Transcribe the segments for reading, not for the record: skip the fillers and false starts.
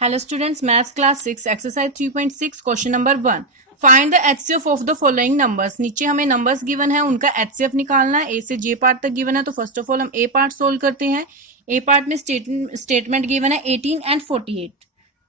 Hello students, maths class 6 exercise 3.6 question number 1. Find the HCF of the following numbers. नीचे हमें numbers given है, उनका HCF निकालना है. ए से जे पार्ट तक गिवन है, तो फर्स्ट ऑफ ऑल हम ए पार्ट सोल्व करते हैं. ए पार्ट में स्टेटमेंट गिवन है 18 एंड 48.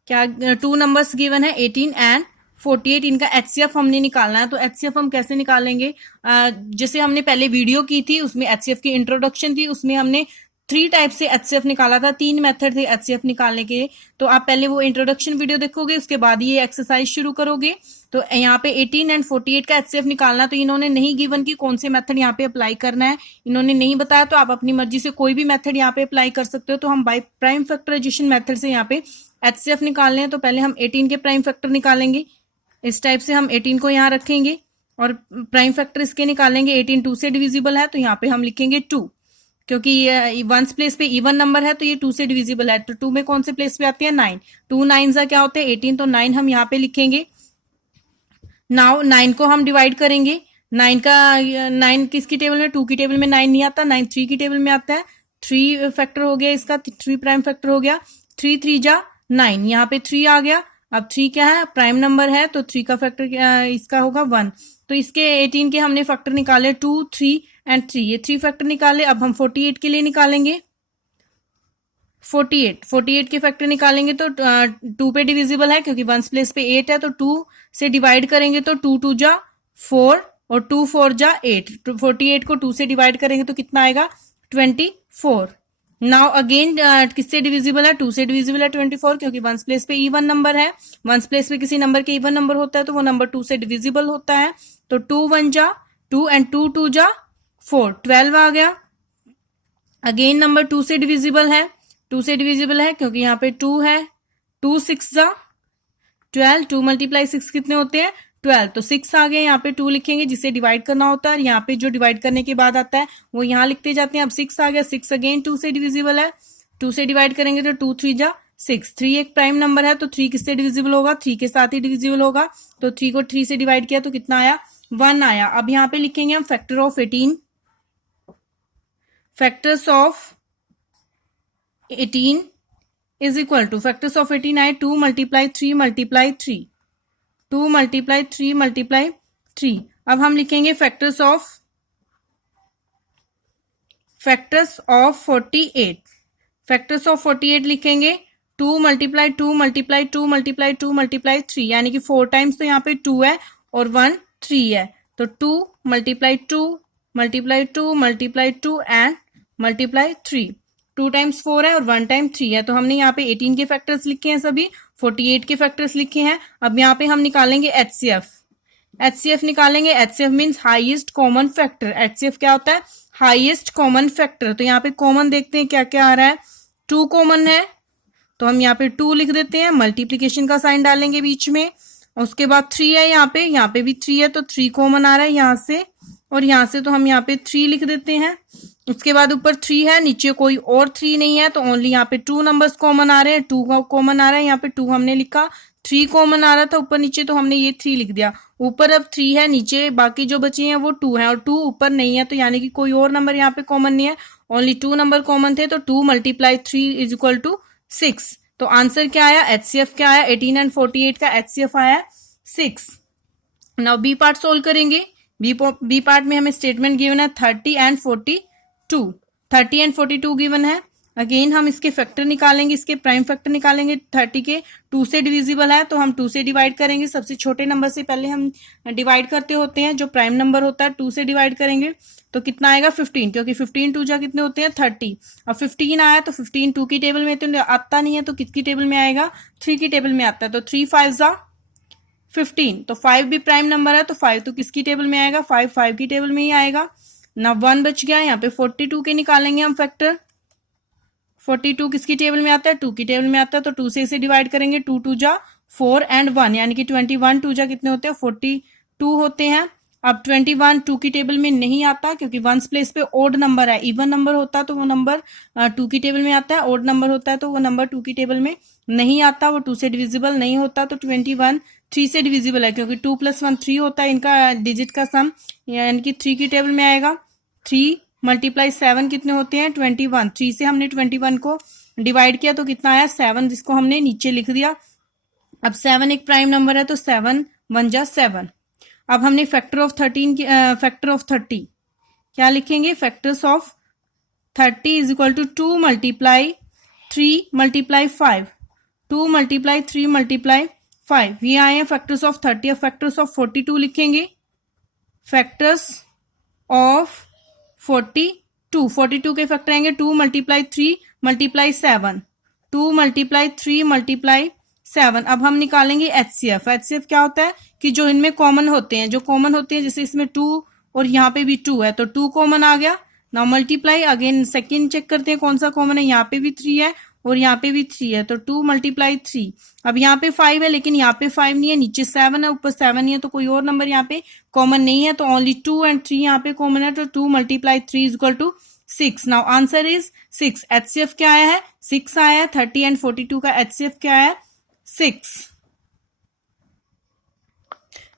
क्या टू नंबर्स गिवन है 18 एंड 48. इनका एचसीएफ हमने निकालना है. तो एचसीएफ हम कैसे निकालेंगे? जैसे हमने पहले वीडियो की थी, उसमें एचसीएफ की इंट्रोडक्शन थी, उसमें हमने 3 टाइप से एचसीएफ निकाला था. 3 मेथड थे एचसीएफ निकालने के. तो आप पहले वो इंट्रोडक्शन वीडियो देखोगे, उसके बाद ये एक्सरसाइज शुरू करोगे. तो यहाँ पे 18 एंड 48 का एचसीएफ निकालना. तो इन्होंने नहीं गिवन कि कौन से मेथड यहाँ पे अप्लाई करना है, इन्होंने नहीं बताया. तो आप अपनी मर्जी से कोई भी मेथड यहाँ पे अप्लाई कर सकते हो. तो हम बाय प्राइम फैक्टराइजेशन मेथड से यहाँ पे एचसीएफ निकालने हैं. तो पहले हम 18 के प्राइम फैक्टर निकालेंगे. इस टाइप से हम 18 को यहाँ रखेंगे और प्राइम फैक्टर इसके निकालेंगे. 18 2 से डिविजिबल है, तो यहाँ पे हम लिखेंगे 2, क्योंकि वंस प्लेस पे इवन नंबर है तो ये 2 से डिविजिबल है. तो 2 में कौन से प्लेस पे आती है? 9. 2 9 क्या होते हैं? 18. तो 9 हम यहाँ पे लिखेंगे. नाउ 9 को हम डिवाइड करेंगे. 9 किसकी टेबल में? 2 की टेबल में 9 नहीं आता. 9 3 की टेबल में आता है. 3 फैक्टर हो गया इसका, 3 प्राइम फैक्टर हो गया. 3 3 जा 9, यहाँ पे 3 आ गया. अब 3 क्या है? प्राइम नंबर है, तो 3 का फैक्टर इसका होगा 1. तो इसके 18 के हमने फैक्टर निकाले 2 3 एंड 3. ये 3 फैक्टर निकाले. अब हम 48 के लिए निकालेंगे. 48 के फैक्टर निकालेंगे तो 2 पे डिविजिबल है, क्योंकि वंस प्लेस पे 8 है. तो 2 से डिवाइड करेंगे तो 2 2 जा 4 और 2 4 जा 8. 48 को 2 से डिवाइड करेंगे तो कितना आएगा? 24. नाउ अगेन किससे डिविजिबल है? 2 से डिविजिबल है 24, क्योंकि वंस प्लेस पे इवन नंबर है. वंस प्लेस पे किसी नंबर के इवन नंबर होता है तो वो नंबर 2 से डिविजिबल होता है. तो 2 1 जा 2 एंड 2 2 जा 4, 12 आ गया. अगेन नंबर 2 से डिविजिबल है. 2 से डिविजिबल है क्योंकि यहाँ पे 2 है. 2 6 जा 12. 2 मल्टीप्लाई 6 कितने होते हैं? 12. तो 6 आ गए. यहाँ पे 2 लिखेंगे जिसे डिवाइड करना होता है. यहाँ पे जो डिवाइड करने के बाद आता है वो यहाँ लिखते जाते हैं. अब 6 आ गया. 6 अगेन 2 से डिविजिबल है. 2 से डिवाइड करेंगे तो 2 3 जा 6. 3 एक प्राइम नंबर है, तो 3 किससे डिविजिबल होगा? 3 के साथ ही डिविजिबल होगा. तो 3 को 3 से डिवाइड किया तो कितना आया? 1 आया. अब यहाँ पे लिखेंगे हम factor of 18. Factors of 18 is equal two factors of 18 आए 2 मल्टीप्लाई 3 मल्टीप्लाई 3. 2 multiply 3 multiply 3. अब हम लिखेंगे फैक्टर्स ऑफ 48. फैक्टर्स ऑफ 48 लिखेंगे 2 मल्टीप्लाई 2 मल्टीप्लाई 2 मल्टीप्लाई 2 मल्टीप्लाई 3, यानी कि 4 टाइम्स. तो यहाँ पे 2 है और 1 3 है. तो 2 multiply 2 multiply 2 multiply 2 and multiply 3. 2 times 4 है और 1 टाइम 3 है. तो हमने यहाँ पे 18 के फैक्टर्स लिखे हैं, सभी 48 के फैक्टर्स लिखे हैं. अब यहाँ पे हम निकालेंगे एचसीएफ. एचसीएफ निकालेंगे. HCF means highest common factor. HCF क्या होता है? Highest common factor. तो यहाँ पे कॉमन देखते हैं क्या क्या आ रहा है. 2 कॉमन है, तो हम यहाँ पे 2 लिख देते हैं. मल्टीप्लीकेशन का साइन डालेंगे बीच में. उसके बाद 3 है यहाँ पे भी 3 है, तो 3 कॉमन आ रहा है यहाँ से और यहाँ से. तो हम यहाँ पे 3 लिख देते हैं. उसके बाद ऊपर 3 है, नीचे कोई और 3 नहीं है, तो ओनली यहाँ पे 2 नंबर्स कॉमन आ रहे हैं. 2 कॉमन आ रहा है, यहाँ पे 2 हमने लिखा. 3 कॉमन आ रहा था ऊपर नीचे, तो हमने ये 3 लिख दिया. ऊपर अब 3 है, नीचे बाकी जो बचे हैं वो 2 है और 2 ऊपर नहीं है, तो यानी कि कोई और नंबर यहाँ पे कॉमन नहीं है. ओनली 2 नंबर कॉमन थे. तो 2 मल्टीप्लाई 3 इज इक्वल टू 6. तो आंसर क्या आया? एचसीएफ क्या आया? 18 एंड 48 का एचसीएफ आया 6. नाउ बी पार्ट सोल्व करेंगे. बी पार्ट में हमें स्टेटमेंट गिवन है 30 एंड 42. 30 एंड 42 गिवन है. अगेन हम इसके फैक्टर निकालेंगे, इसके प्राइम फैक्टर निकालेंगे. 30 के 2 से डिविजिबल है, तो हम 2 से डिवाइड करेंगे. सबसे छोटे नंबर से पहले हम डिवाइड करते होते हैं. जो प्राइम नंबर होता है 2 से डिवाइड करेंगे तो कितना आएगा? 15, क्योंकि 15 2 जा कितने होते हैं? 30. अब 15 आया तो 15 2 की टेबल में तो आता नहीं है, तो किसकी टेबल में आएगा? 3 की टेबल में आता है. तो 3 5 जा 15. तो 5 भी प्राइम नंबर है, तो 5 तो किसकी टेबल में आएगा? 5 की टेबल में ही आएगा ना. 1 बच गया. यहाँ पे 42 के निकालेंगे हम फैक्टर. 42 किसकी टेबल में आता है? 2 की टेबल में आता है, तो 2 से इसे डिवाइड करेंगे. 2 2 जा 4 एंड 1, यानी कि 21. 2 जा कितने होते हैं? 42 होते हैं. अब 21 2 की टेबल में नहीं आता, क्योंकि वंस प्लेस पे ओड नंबर है. इवन नंबर होता तो वो नंबर 2 की टेबल में आता है. ओड नंबर होता है तो वो नंबर 2 की टेबल में नहीं आता, वो 2 से डिविजिबल नहीं होता. तो 21 3 से डिविजिबल है, क्योंकि 2 + 1 3 होता है इनका डिजिट का सम, यानी कि 3 की टेबल में आएगा. 3 मल्टीप्लाई 7 कितने होते हैं? 21. 3 से हमने 21 को डिवाइड किया तो कितना आया 7, जिसको हमने नीचे लिख दिया। अब 7 एक प्राइम नंबर है तो 7 1 जा 7। अब हमने फैक्टर ऑफ 30 क्या लिखेंगे, factors of 30 is equal to 2 multiply 3 multiply 5, 2 multiply 3 multiply 5। ये आए हैं फैक्टर्स ऑफ 30। अब फैक्टर्स ऑफ 42 लिखेंगे, फैक्टर्स ऑफ 42 के फैक्टर आएंगे 2 मल्टीप्लाई 3 मल्टीप्लाई 7, 2 मल्टीप्लाई 3 मल्टीप्लाई 7। अब हम निकालेंगे एचसीएफ। एचसीएफ क्या होता है कि जो इनमें कॉमन होते हैं, जैसे इसमें 2 और यहाँ पे भी 2 है तो 2 कॉमन आ गया। Now multiply again, second check करते हैं कौन सा कॉमन है। यहाँ पे भी 3 है और यहाँ पे भी 3 है तो 2 मल्टीप्लाई 3। अब यहाँ पे 5 है लेकिन यहाँ पे 5 नहीं है, नीचे 7 है ऊपर 7 नहीं है, तो कोई और नंबर यहाँ पे कॉमन नहीं है, तो ओनली 2 एंड 3 यहाँ पे कॉमन है, तो 2 multiply 3 is equal to 6। Now answer is 6। HCF क्या आया है, 6 आया है। 30 एंड 42 का एचसीएफ क्या है, 6।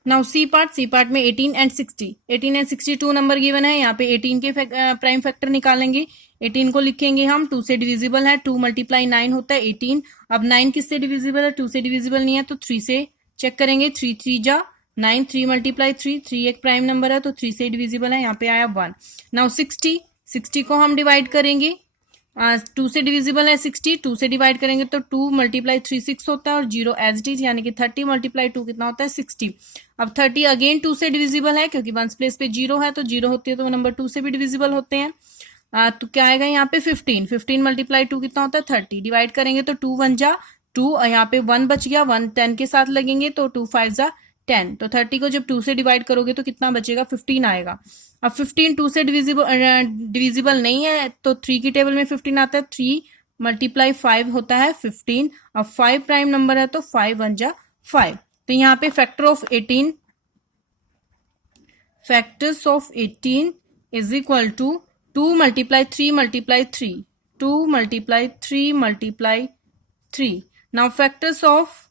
नाउ सी पार्ट में 18 एंड 60 2 नंबर गिवन है। यहाँ पे 18 के प्राइम फैक्टर निकालेंगे। 18 को लिखेंगे हम, 2 से डिविजिबल है, 2 मल्टीप्लाई 9 होता है 18। अब 9 किससे डिविजिबल है, 2 से डिविजिबल नहीं है तो 3 से चेक करेंगे। 3 3 जा 9, 3 मल्टीप्लाई 3 एक प्राइम नंबर है तो 3 से डिविजिबल है, यहाँ पे आया 1। नाउ 60 को हम डिवाइड करेंगे, 2 से डिविजिबल है 60, 2 से डिवाइड करेंगे तो 2 मल्टीप्लाई 3 6 होता है और 0 एज इट इज, यानी कि 30 मल्टीप्लाई 2 कितना होता है 60। अब 30 अगेन 2 से डिविजिबल है क्योंकि वंस प्लेस पे 0 है तो 0 होती है तो नंबर 2 से भी डिविजिबल होते हैं। तो क्या आएगा यहाँ पे 15 मल्टीप्लाई 2 कितना होता है 30। डिवाइड करेंगे तो 2 1 जा 2, यहाँ पे 1 बच गया, 1 10 के साथ लगेंगे तो 2 5 जा 10। तो 30 को जब 2 से डिवाइड करोगे तो कितना बचेगा, 15 आएगा। अब 15 2 से डिविजिबल नहीं है तो 3 की टेबल में 15 आता है, 3 मल्टीप्लाई 5 होता है 15। अब 5 प्राइम नंबर है तो 5 1 जा 5। तो यहाँ पे factors of 18 is equal to 2 multiply 3 multiply 3, 2 multiply 3 multiply 3। Now factors of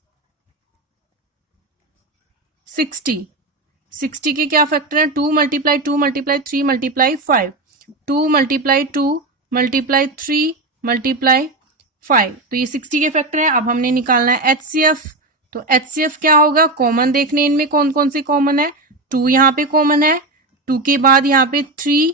60 के क्या फैक्टर है, 2 multiply 2 multiply 3 multiply 5, 2 multiply 2 multiply 3 multiply 5। तो ये 60 के फैक्टर है। अब हमने निकालना है एचसीएफ। तो एचसीएफ क्या होगा, कॉमन देखने इनमें कौन कौन से कॉमन है। 2 यहाँ पे कॉमन है, 2 के बाद यहाँ पे 3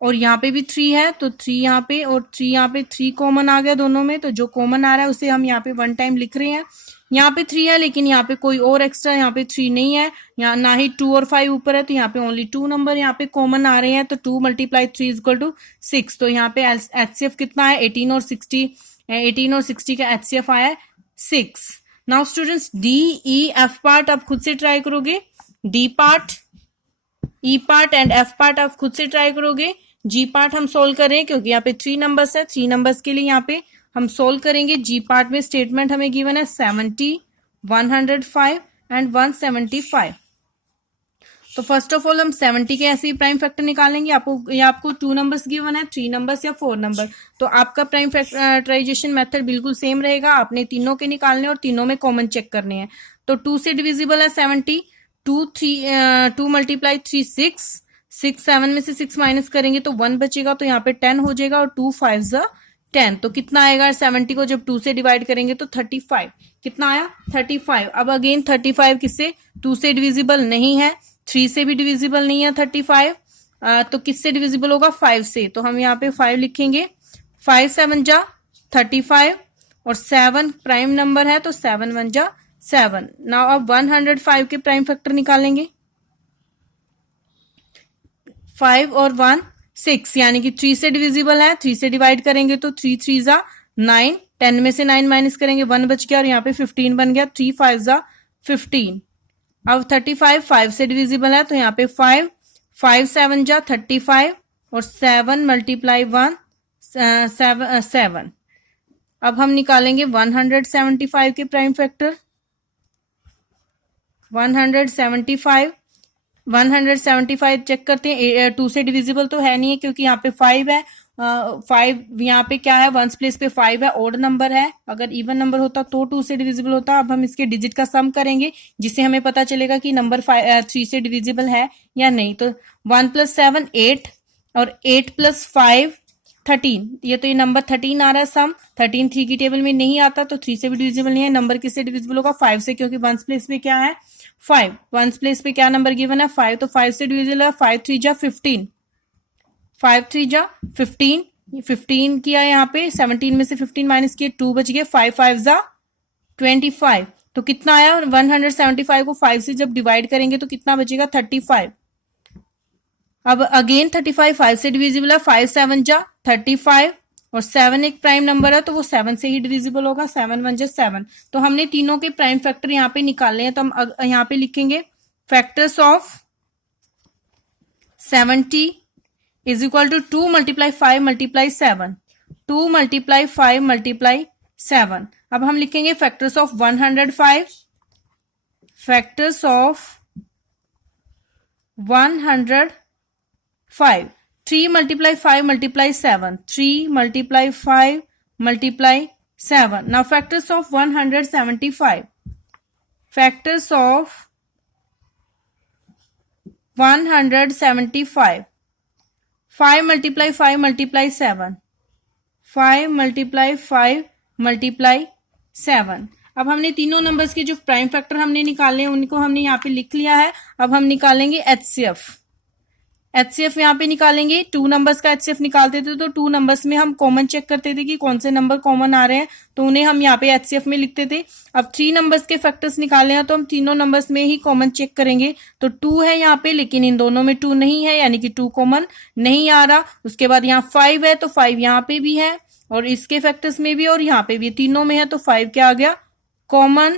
और यहाँ पे भी 3 है तो 3 यहाँ पे और 3 यहाँ पे, 3 कॉमन आ गया दोनों में। तो जो कॉमन आ रहा है उसे हम यहाँ पे 1 टाइम लिख रहे हैं। यहाँ पे 3 है लेकिन यहाँ पे कोई और एक्स्ट्रा यहाँ पे 3 नहीं है, यहाँ ना ही 2 और 5 ऊपर है, तो यहाँ पे ओनली 2 नंबर यहाँ पे कॉमन आ रहे हैं। तो 2 मल्टीप्लाई 3 इज इक्वल टू 6। तो यहाँ पे एचसीएफ कितना है, 18 और 60 का एचसीएफ आया है 6। Now students D E F part आप खुद से ट्राई करोगे, D part, E part and F part आप खुद से ट्राई करोगे। जी पार्ट हम सोल्व करें क्योंकि यहाँ पे 3 नंबर्स है, 3 नंबर्स के लिए यहाँ पे हम सोल्व करेंगे। जी पार्ट में स्टेटमेंट हमें गिवन है 70, 105 एंड 175। तो फर्स्ट ऑफ ऑल हम 70 के ऐसे ही प्राइम फैक्टर निकालेंगे। आपको 2 नंबर्स गिवन है, 3 नंबर्स या 4 नंबर, तो आपका प्राइम फैक्टराइजेशन मेथड बिल्कुल सेम रहेगा। आपने तीनों के निकालने और तीनों में कॉमन चेक करने हैं। तो 2 से डिविजिबल है 70, 2 मल्टीप्लाई 3 6, 7 में से 6 माइनस करेंगे तो 1 बचेगा, तो यहाँ पे 10 हो जाएगा और 2 5 10। तो कितना आएगा, 70 को जब 2 से डिवाइड करेंगे तो 35। कितना आया, 35। अब अगेन 35 किससे, 2 से डिविजिबल नहीं है, 3 से भी डिविजिबल नहीं है 35। तो किससे डिविजिबल होगा, 5 से। तो हम यहाँ पे 5 लिखेंगे, 5 7 जा 35 और 7 प्राइम नंबर है तो 7 1 जा 7। नाउ अब 105 के प्राइम फैक्टर निकालेंगे। 5 और 1 6, यानी कि 3 से डिविजिबल है, 3 से डिवाइड करेंगे तो 3 3 जा 9, 10 में से 9 माइनस करेंगे 1 बच गया और यहाँ पे 15 बन गया, 3 5 जा 15। अब 35 5 से डिविजिबल है तो यहाँ पे 5 7 जा 35 और 7 मल्टीप्लाई 1 7। अब हम निकालेंगे 175 के प्राइम फैक्टर। 175 चेक करते हैं, 2 से डिविजिबल तो है नहीं है क्योंकि यहाँ पे 5 है। 5 यहाँ पे क्या है, वंस प्लेस पे 5 है, ऑड नंबर है। अगर इवन नंबर होता तो 2 से डिविजिबल होता। अब हम इसके डिजिट का सम करेंगे जिससे हमें पता चलेगा कि नंबर 3 से डिविजिबल है या नहीं। तो 1 + 7 8 और 8 + 5 13, ये तो ये नंबर 13 आ रहा है सम। 13 3 की टेबल में नहीं आता तो 3 से भी डिविजिबल नहीं है। नंबर किससे डिविजिबल होगा? 5 से, क्योंकि वंस प्लेस पे क्या है? 5। वंस प्लेस पे क्या नंबर गिवन है? 5, तो 5 से डिविजिबल है। 5 3 जा 15, 5 3 जा 15, 15 किया यहाँ पे, 17 में से 15 माइनस किए 2 बच गए, 5 5 जा 25, तो कितना आया? 175 को 5 से जब डिवाइड करेंगे तो कितना बचेगा? 35। अब अगेन 35 5 से डिविजिबल है, 5 7 जा 35, और 7 एक प्राइम नंबर है तो वो 7 से ही डिविजिबल होगा, 7 1 जा 7। तो हमने तीनों के प्राइम फैक्टर यहाँ पे निकाले हैं, तो हम यहाँ पे लिखेंगे factors of 70 is equal to 2 multiply 5 multiply 7, 2 multiply 5 multiply 7। अब हम लिखेंगे factors of 105, factors of 105, 3 multiply 5 multiply 7, 3 multiply 5 multiply 7। Now factors of 175, factors of 175, 5 multiply 5 multiply 7, 5 multiply 5 multiply 7। अब हमने तीनों नंबर्स के जो प्राइम फैक्टर हमने निकाले हैं उनको हमने यहाँ पे लिख लिया है। अब हम निकालेंगे एचसीएफ। एचसीएफ यहाँ पे निकालेंगे, 2 नंबर्स का एचसीएफ निकालते थे तो 2 नंबर्स में हम कॉमन चेक करते थे कि कौन से नंबर कॉमन आ रहे हैं, तो उन्हें हम यहाँ पे एचसीएफ में लिखते थे। अब 3 नंबर्स के फैक्टर्स निकाले हैं तो हम तीनों नंबर्स में ही कॉमन चेक करेंगे। तो 2 है यहाँ पे, लेकिन इन दोनों में 2 नहीं है, यानी कि 2 कॉमन नहीं आ रहा। उसके बाद यहाँ 5 है तो 5 यहाँ पे भी है, और इसके फैक्टर्स में भी और यहाँ पे भी, तीनों में है, तो 5 क्या आ गया? कॉमन।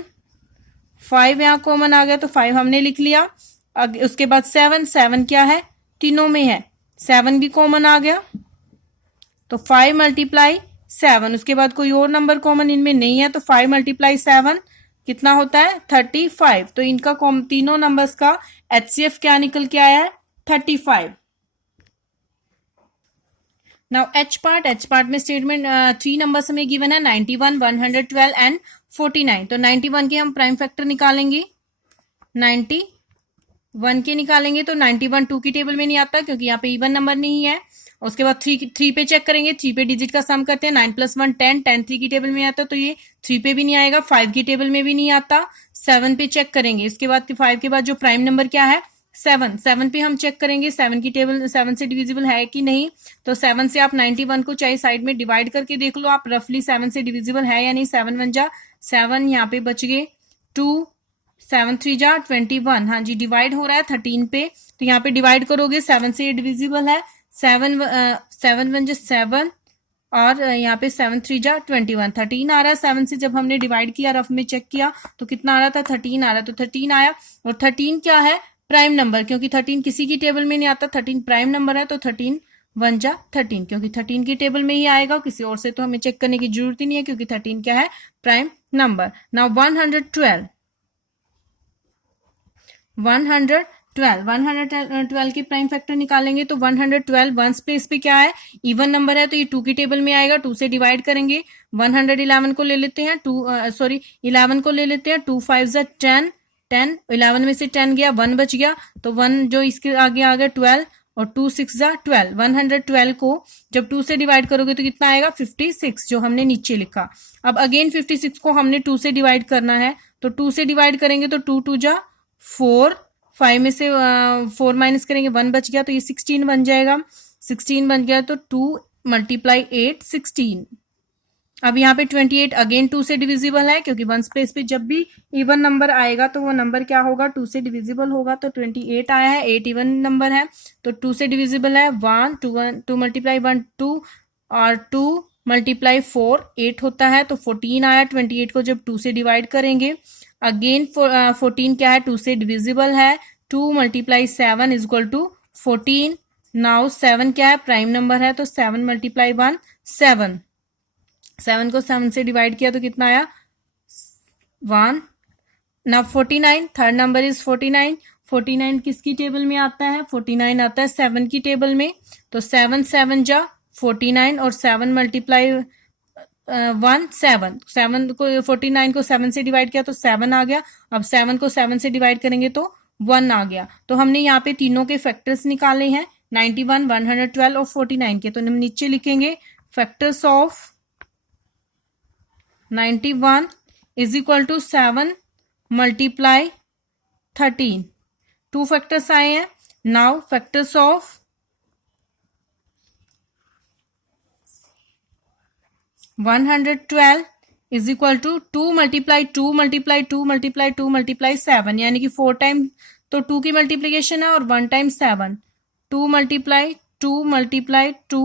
5 यहाँ कॉमन आ गया तो 5 हमने लिख लिया। उसके बाद 7, 7 क्या है? तीनों में है, 7 भी कॉमन आ गया, तो 5 मल्टीप्लाई 7। उसके बाद कोई और नंबर कॉमन इनमें नहीं है, तो 5 मल्टीप्लाई 7 कितना होता है? 35। तो इनका तीनों नंबर्स का एचसीएफ क्या निकल के आया है? 35। नाउ एच पार्ट में स्टेटमेंट 3 नंबर्स हमें गिवन है, 91 112 एंड 49। तो 91 के हम प्राइम फैक्टर निकालेंगे, 91 के निकालेंगे तो 91 2 की टेबल में नहीं आता क्योंकि यहाँ पे इवन नंबर नहीं है। उसके बाद 3 पे चेक करेंगे, 3 पे डिजिट का सम करते हैं, 9 + 1 10, 10 3 की टेबल में आता तो ये 3 पे भी नहीं आएगा, 5 की टेबल में भी नहीं आता। 7 पे चेक करेंगे, इसके बाद 5 के बाद जो प्राइम नंबर क्या है? 7, 7 पे हम चेक करेंगे 7 की टेबल 7 से डिविजिबल है कि नहीं। तो 7 से आप 91 को चाहे साइड में डिवाइड करके देख लो आप, रफली 7 से डिविजिबल है या नहीं। 7 1 जा 7, यहाँ पे बच गए 2, 7 3 जा 21, हाँ जी डिवाइड हो रहा है 13 पे, तो यहाँ पे डिवाइड करोगे 7 से ये डिविजिबल है। 7 1 जा 7, और यहाँ पे 7 3 जा 21, 13 आ रहा है। 7 से जब हमने डिवाइड किया, रफ में चेक किया तो कितना आ रहा था? 13 आ रहा, तो 13 आया। और 13 क्या है? प्राइम नंबर, क्योंकि 13 किसी की टेबल में नहीं आता, 13 प्राइम नंबर है, तो 13 1 जा 13, क्योंकि 13 की टेबल में ही आएगा, किसी और से तो हमें चेक करने की जरूरत ही नहीं है क्योंकि 13 क्या है? Prime number. नाउ 112 के प्राइम फैक्टर निकालेंगे तो 112 वंस प्लेस पे क्या है? इवन नंबर है, तो ये 2 की टेबल में आएगा, 2 से डिवाइड करेंगे। 111 को ले लेते हैं, 11 को ले लेते हैं, 2 5 जा 10, 10 11 में से 10 गया, 1 बच गया, तो 1 जो इसके आगे आ गया 12, और 2 6 जा 12। 112 को जब 2 से डिवाइड करोगे तो कितना आएगा? 56, जो हमने नीचे लिखा। अब अगेन 56 को हमने 2 से डिवाइड करना है, तो 2 से डिवाइड करेंगे तो 2 2 जा 4, 5 में से 4 माइनस करेंगे, 1 बच गया, तो ये 16 बन जाएगा। 16 बन गया तो 2 मल्टीप्लाई 8 16। अब यहाँ पे 28 अगेन 2 से डिविजिबल है, क्योंकि वन स्पेस पे जब भी इवन नंबर आएगा तो वो नंबर क्या होगा? 2 से डिविजिबल होगा। तो 28 आया है, 8 इवन नंबर है तो 2 से डिविजिबल है। 1 2 मल्टीप्लाई 1 2, और 2 मल्टीप्लाई 4 8 होता है, तो 14 आया। 28 को जब 2 से डिवाइड करेंगे, अगेन 14 क्या है? 2 से डिविजिबल है। 2 multiply 7 is equal to 14। Now 7 क्या है? प्राइम नंबर है, तो 7 मल्टीप्लाई 1 7, 7 को 7 से डिवाइड किया तो कितना आया? 1। Now 49, third number is 49। 49 किसकी टेबल में आता है? 49 आता है 7 की टेबल में, तो 7 7 जा 49, और 7 मल्टीप्लाई 1 7, 7 को 49 को 7 से डिवाइड किया तो 7 आ गया। अब 7 को 7 से डिवाइड करेंगे तो 1 आ गया। तो हमने यहाँ पे तीनों के फैक्टर्स निकाले हैं, 91, 112 और 49 के। तो हम नीचे लिखेंगे factors of 91 is equal to 7 multiply 13। 2 factors आए हैं। Now factors of 112 is equal to 2 multiply 2 multiply 2 multiply 2 multiply 7, यानी कि 4 टाइम तो 2 की मल्टीप्लीकेशन है और 1 time 7। 2 multiply 2 multiply 2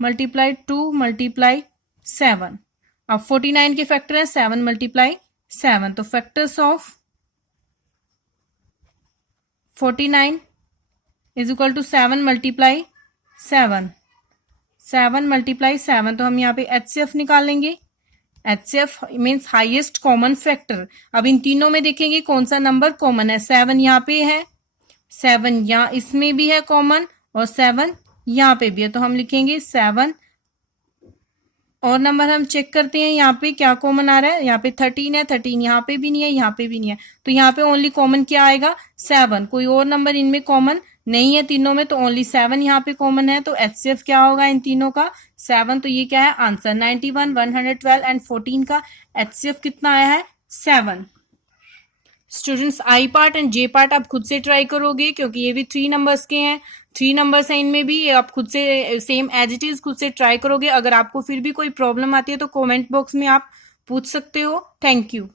multiply 2 multiply 7। अब 49 के फैक्टर है 7 मल्टीप्लाई 7। तो factors of 49 is equal to 7 multiply 7। 7 multiply 7, तो हम यहाँ पे HCF निकालेंगे। HCF means highest common factor. अब इन तीनों में देखेंगे कौन सा नंबर कॉमन है। 7 यहाँ पे है, 7 यहाँ इसमें भी है कॉमन और 7 यहाँ पे भी है। तो हम लिखेंगे 7 और नंबर हम चेक करते हैं यहाँ पे क्या कॉमन आ रहा है। यहाँ पे 13 है, 13 यहाँ पे भी नहीं है, यहाँ पे भी नहीं है। तो यहाँ पे ओनली कॉमन क्या आएगा 7। कोई और नंबर इनमें कॉमन नहीं है तीनों में, तो ओनली 7 यहाँ पे कॉमन है। तो HCF क्या होगा इन तीनों का 7। तो ये क्या है आंसर 91, 112 एंड 14 का HCF कितना आया है 7। Students I part and J part आप खुद से ट्राई करोगे क्योंकि ये भी 3 नंबर्स के हैं। 3 नंबर्स हैं इनमें भी, आप खुद से सेम एज इट इज खुद से ट्राई करोगे। अगर आपको फिर भी कोई प्रॉब्लम आती है तो कमेंट बॉक्स में आप पूछ सकते हो। Thank you.